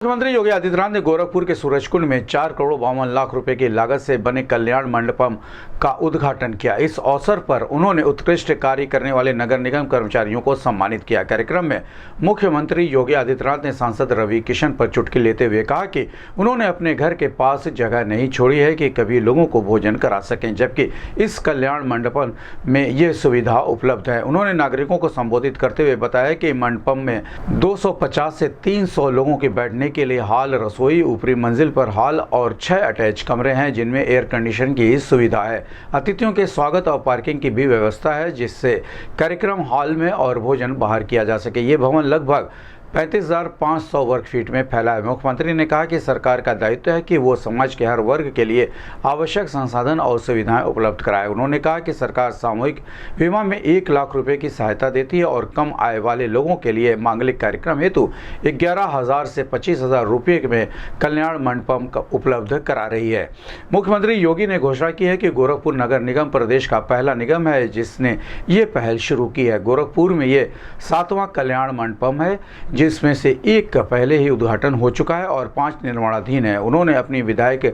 मुख्यमंत्री योगी आदित्यनाथ ने गोरखपुर के सूरजकुंड में 4 करोड़ 52 लाख रुपए की लागत से बने कल्याण मंडपम का उद्घाटन किया। इस अवसर पर उन्होंने उत्कृष्ट कार्य करने वाले नगर निगम कर्मचारियों को सम्मानित किया। कार्यक्रम में मुख्यमंत्री योगी आदित्यनाथ ने सांसद रवि किशन पर चुटकी लेते हुए कहा कि उन्होंने अपने घर के पास जगह नहीं छोड़ी है कि कभी लोगों को भोजन करा सकें, जबकि इस कल्याण मंडपम में ये सुविधा उपलब्ध है। उन्होंने नागरिकों को संबोधित करते हुए बताया कि मंडपम में 250 से 300 लोगों के बैठने के लिए हॉल, रसोई, ऊपरी मंजिल पर हॉल और 6 अटैच कमरे हैं जिनमें एयर कंडीशन की सुविधा है। अतिथियों के स्वागत और पार्किंग की भी व्यवस्था है, जिससे कार्यक्रम हॉल में और भोजन बाहर किया जा सके। ये भवन लगभग 35,500 वर्ग फीट में फैला है। मुख्यमंत्री ने कहा कि सरकार का दायित्व है कि वो समाज के हर वर्ग के लिए आवश्यक संसाधन और सुविधाएं उपलब्ध कराए। उन्होंने कहा कि सरकार सामूहिक बीमा में 1 लाख रुपए की सहायता देती है और कम आय वाले लोगों के लिए मांगलिक कार्यक्रम हेतु 11,000 से 25,000 रुपये में कल्याण मंडपम उपलब्ध करा रही है। मुख्यमंत्री योगी ने घोषणा की है कि गोरखपुर नगर निगम प्रदेश का पहला निगम है जिसने ये पहल शुरू की है। गोरखपुर में ये 7वां कल्याण मंडपम है, जिसमें से 1 का पहले ही उद्घाटन हो चुका है और 5 निर्माणाधीन है। उन्होंने अपनी विधायक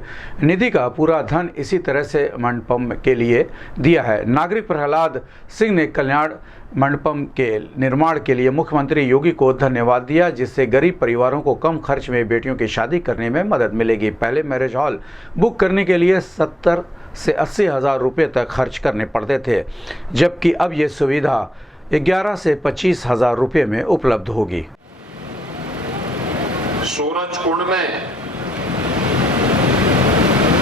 निधि का पूरा धन इसी तरह से मंडपम के लिए दिया है। नागरिक प्रहलाद सिंह ने कल्याण मंडपम के निर्माण के लिए मुख्यमंत्री योगी को धन्यवाद दिया, जिससे गरीब परिवारों को कम खर्च में बेटियों की शादी करने में मदद मिलेगी। पहले मैरिज हॉल बुक करने के लिए 70 से 80 हज़ार रुपये तक खर्च करने पड़ते थे, जबकि अब ये सुविधा 11 से 25 हज़ार रुपये में उपलब्ध होगी। सूरजकुंड में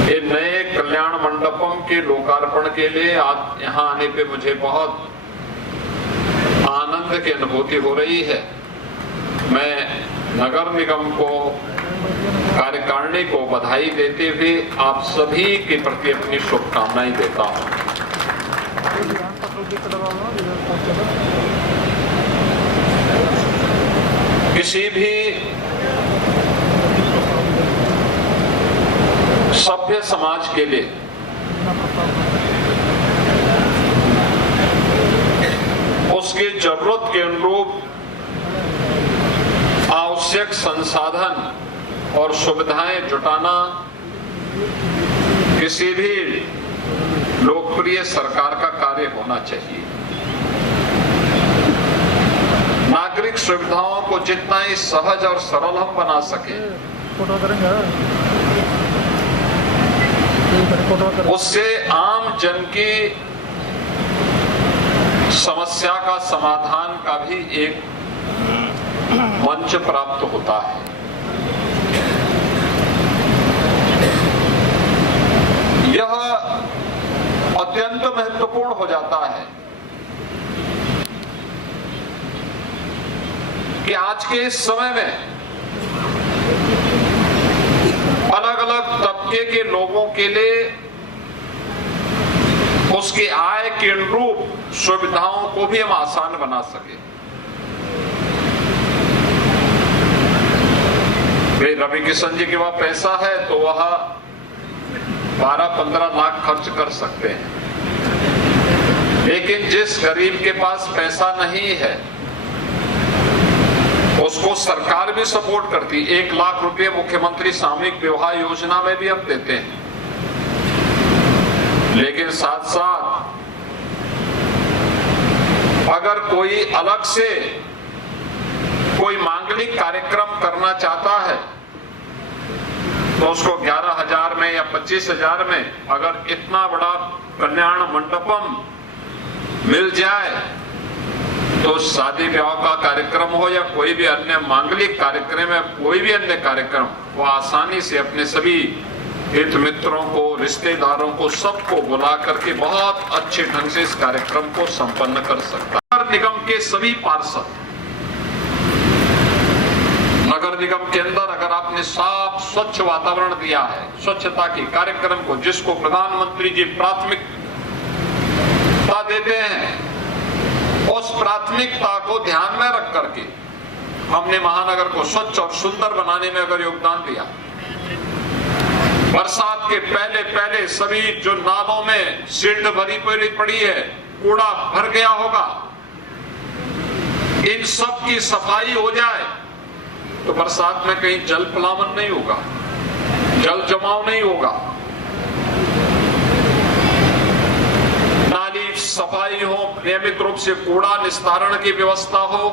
ये नए कल्याण मंडपम के लोकार्पण के लिए आज यहां आने पे मुझे बहुत आनंद की अनुभूति हो रही है। मैं नगर निगम को, कार्यकारिणी को बधाई देते हुए आप सभी के प्रति अपनी शुभकामनाएं देता हूं। किसी भी सभ्य समाज के लिए उसकी जरूरत के अनुरूप आवश्यक संसाधन और सुविधाएं जुटाना किसी भी लोकप्रिय सरकार का कार्य होना चाहिए। नागरिक सुविधाओं को जितना ही सहज और सरल हम बना सके, उससे आम जन की समस्या का समाधान का भी एक मंच प्राप्त होता है। यह अत्यंत महत्वपूर्ण हो जाता है कि आज के इस समय में अलग अलग तबके के लोगों के लिए उसकी आय के अनुरूप सुविधाओं को भी हम आसान बना सके। रवि किशन जी के पास पैसा है तो वह 12-15 लाख खर्च कर सकते हैं, लेकिन जिस गरीब के पास पैसा नहीं है उसको सरकार भी सपोर्ट करती। 1 लाख रुपए मुख्यमंत्री सामूहिक विवाह योजना में भी हम देते हैं, लेकिन साथ साथ अगर कोई अलग से कोई मांगलिक कार्यक्रम करना चाहता है तो उसको 11,000 में या 25,000 में अगर इतना बड़ा कल्याण मंडपम मिल जाए तो शादी ब्याह का कार्यक्रम हो या कोई भी अन्य मांगलिक कार्यक्रम है, कोई भी अन्य कार्यक्रम, वो आसानी से अपने सभी हित मित्रों को, रिश्तेदारों को, सबको बुला करके बहुत अच्छे ढंग से इस कार्यक्रम को संपन्न कर सकता है। नगर निगम के सभी पार्षद नगर निगम के अंदर अगर आपने साफ स्वच्छ वातावरण दिया है, स्वच्छता की कार्यक्रम को जिसको प्रधानमंत्री जी प्राथमिकता देते हैं, उस प्राथमिकता को ध्यान में रख करके हमने महानगर को स्वच्छ और सुंदर बनाने में अगर योगदान दिया, बरसात के पहले सभी जो नालों में सिल्ट भरी पड़ी है, कूड़ा भर गया होगा, इन सब की सफाई हो जाए तो बरसात में कहीं जल प्लावन नहीं होगा, जल जमाव नहीं होगा, नाली सफाई हो, नियमित रूप से कूड़ा निस्तारण की व्यवस्था हो,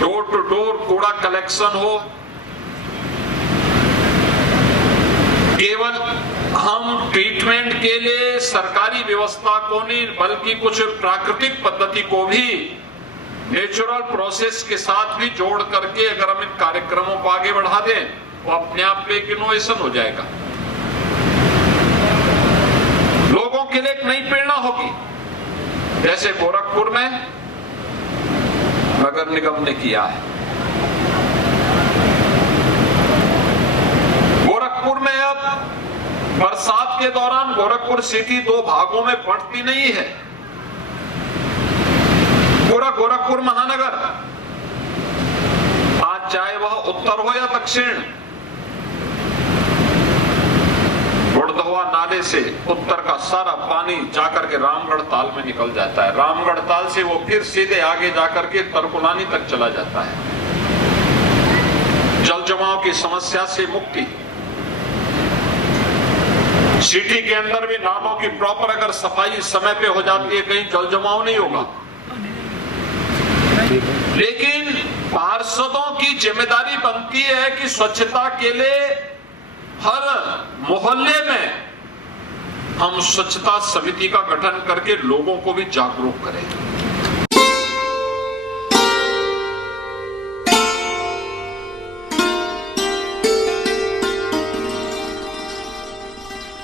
डोर टू डोर कूड़ा कलेक्शन हो। केवल हम ट्रीटमेंट के लिए सरकारी व्यवस्था को नहीं बल्कि कुछ प्राकृतिक पद्धति को भी नेचुरल प्रोसेस के साथ भी जोड़ करके अगर हम इन कार्यक्रमों को आगे बढ़ा दें तो अपने आप में एक इनोवेशन हो जाएगा, लोगों के लिए एक नई प्रेरणा होगी। जैसे गोरखपुर में नगर निगम ने किया है, गोरखपुर में अब बरसात के दौरान गोरखपुर सिटी 2 भागों में बंटती नहीं है, पूरा गोरखपुर महानगर, आज चाहे वह उत्तर हो या दक्षिण, बुढ़धवा नाले से उत्तर का सारा पानी जाकर के रामगढ़ ताल में निकल जाता है, रामगढ़ ताल से वो फिर सीधे आगे जाकर के तरकुलानी तक चला जाता है। जल जमाव की समस्या से मुक्ति, सिटी के अंदर भी नालों की प्रॉपर अगर सफाई समय पे हो जाती है, कहीं जल जमाव नहीं होगा। लेकिन पार्षदों की जिम्मेदारी बनती है कि स्वच्छता के लिए हर मोहल्ले में हम स्वच्छता समिति का गठन करके लोगों को भी जागरूक करें।